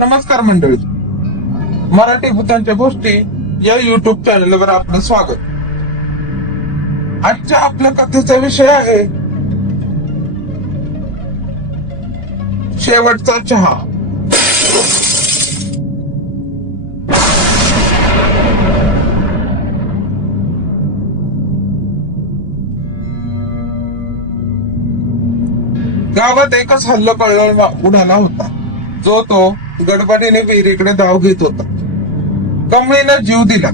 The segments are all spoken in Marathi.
नमस्कार मंडळी, मराठी भूतांच्या गोष्टी या युट्यूब चॅनलवर आपलं स्वागत. आजच्या आपल्या कथेचा विषय आहे शेवटचा चहा. गावात एकच हल्ला उडाला होता, जो तो गडबडीने विहिरीकडे धाव घेत होता. कमळीनं जीव दिला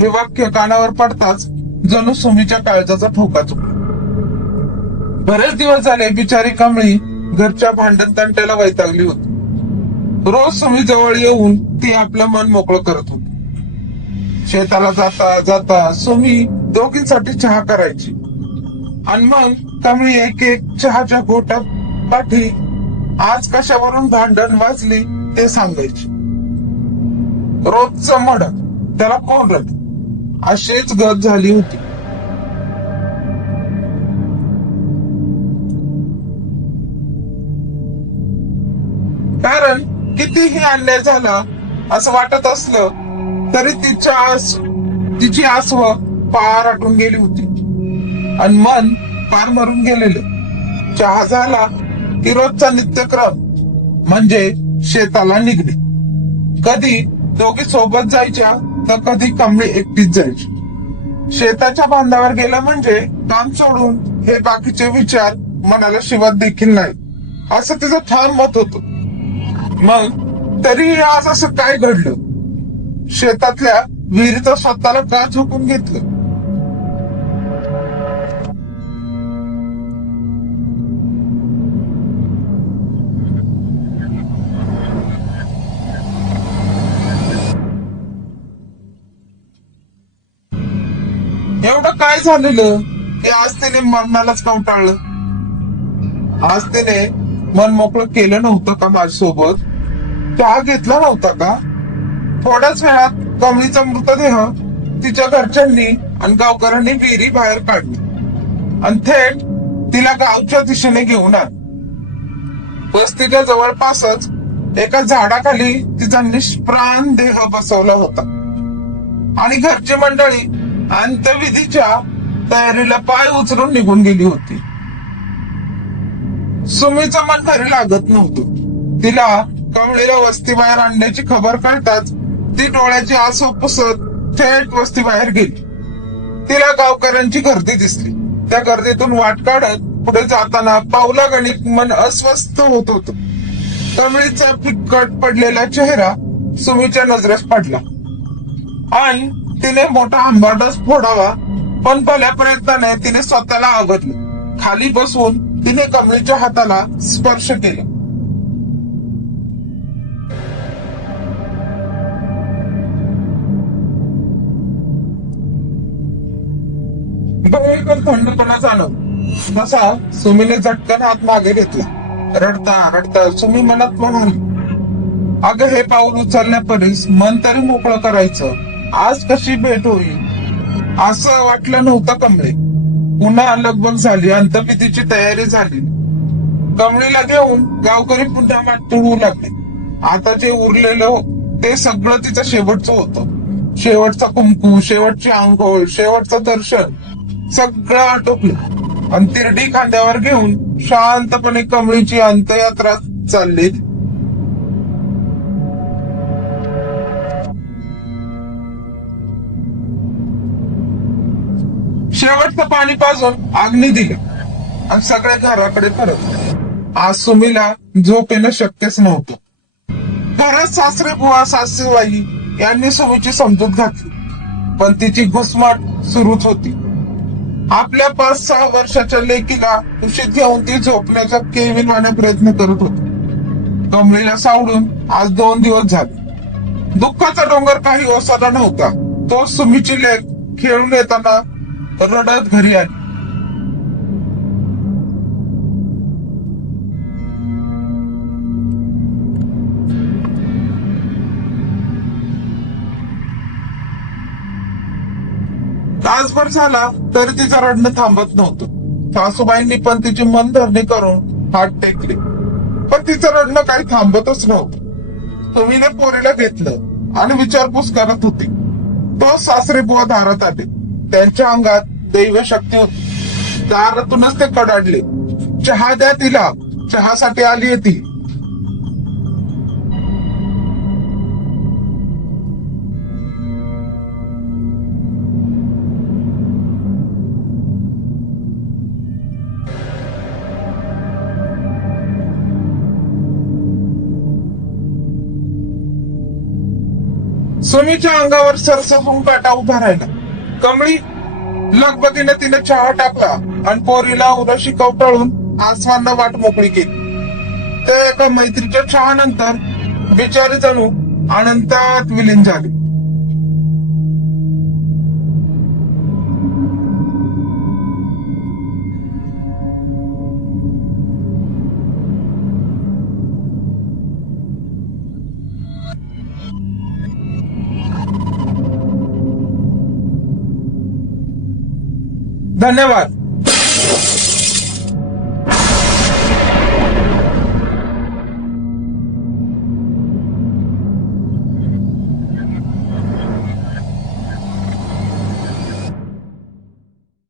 हे वाक्य कानावर पडताच जणू सुमीच्या काळजाचा ठोका चुकला. बरेच दिवस झाले बिचारी कमळी घरच्या भांडण तंट्याला वैतागली होती. रोज सुमी जवळ येऊन ती आपलं मन मोकळं करत होती. शेताला जाता जाता सुमी दोघींसाठी चहा करायची आणि मग कमळी एक एक चहाच्या घोटात पाठी आज कशावरून भांडण वाजली ते सांगायची. रोजचं मड त्याला कोण रड, अशीच गत झाली होती. कारण कितीही अन्याय झाला असं वाटत असलं तरी तिची आसव पार आटून गेली होती आणि मन पार मरून गेलेलं. चहा झाला की रोजचा नित्यक्रम म्हणजे शेताला निघणे. कधी दोघी सोबत जायच्या तर कधी कमळी एकटीच जायची. शेताच्या बांधावर गेलं म्हणजे काम सोडून हे बाकीचे विचार मनाला शिवत देखील नाही असं तिचं ठाम मत होतं. मग तरी आज असं काय घडलं? शेतातल्या विहिरीचं स्वतःला का झोपून घेतलं? एवढं काय झालेलं की आज तिने मरणालाच कंटाळलं? आज तिने मन मोकळं केलं नव्हतं का? माझ्यासोबत चहा घेतला नव्हता का? थोड्याच वेळात कमळीचा मृतदेह तिच्या घरच्यांनी आणि गावकऱ्यांनी विहिरी बाहेर काढली आणि थेट तिला गावच्या दिशेने घेऊन आले. वस्तीच्या जवळपासच एका झाडाखाली तिचा निष्प्राण देह बसवला होता आणि घरची मंडळी अंत्यविधीच्या तयारीला पाय उचलून निघून गेली होती. सुमीचं मन घरी लागत नव्हतं. तिला कमळीला वस्ती बाहेर आणण्याची खबर कळताच ती डोळ्याची आसू पुसत थेट वस्ती बाहेर गेली. तिला गावकऱ्यांची गर्दी दिसली. त्या गर्दीतून वाट काढत पुढे जाताना पावलागणिक मन अस्वस्थ होत होतं. कमळीचा फिक्कट पडलेला चेहरा सुमीच्या नजरेस पडला आणि तिने मोठा आंबाडच फोडावा पण भल्या प्रयत्नाने तिने स्वतःला आवरलं. खाली बसून तिने कमळीच्या हाताला स्पर्श केला. भयंकर थंडपणा जाणवला. तसा सुमीने झटकन हात मागे घेतला. रडता रडता सुमी मनात म्हणाली, अगं हे पाऊल उचलण्यापरीस मन तरी मोकळं करायचं. आज कशी भेट होईल असं वाटलं नव्हतं. कमळे पुन्हा लगबग झाली. अंत्यविधीची तयारी झाली. कमळीला घेऊन गावकरी पुन्हा माटळू लागले. आता जे उरलेलं ते सगळं तिचं शेवटचं होतं. शेवटचा कुंकू, शेवटची आंघोळ, शेवटचं दर्शन सगळं आटोपलं आणि तिरडी खांद्यावर घेऊन शांतपणे कमळीची अंत्ययात्रा चालली. शेवटचं पाणी पाजून अग्नी दिलं आणि सगळ्या घराकडे परत. आज सुमीला झोप येणं शक्यच नव्हतं. घरात सासरे बुवा सासूबाई यांनी सुमीची समजूत घातली पण तिची घुसमाट सुरूच होती. आपल्या 5-6 वर्षाच्या लेकीला कुशीत घेऊन ती झोपण्याचा केविलवाना प्रयत्न करत होती. कमळीला सावडून आज 2 दिवस झाले. दुःखाचा डोंगर काही ओसाडा नव्हता. तो सुमीची लेक खेळून येताना रडत घरी आली. तासभर झाला तरी तिचं रडणं थांबत नव्हतं. सासूबाईंनी पण तिची मनधरणी करून हात टेकले पण तिचं रडणं काही थांबतच नव्हतं. सुमीने पोरीला घेतलं आणि विचारपूस करत होती. तो सासरे बुवा दारात आले. त्यांच्या अंगात दैव शक्ती होती. दारातूनच ते कडाडले. चहा द्या तिला, चहासाठी आली ती. सुमीच्या अंगावर सरसरून काटा उभा राहिला. कमळी लगबगीने तिने चहा टाकला आणि पोरीला उराशी कवटाळून आसमानला वाट मोकळी केली. त्या एका मैत्रीच्या चहानंतर बिचारी जणू अनंतात विलीन झाली. धन्यवाद.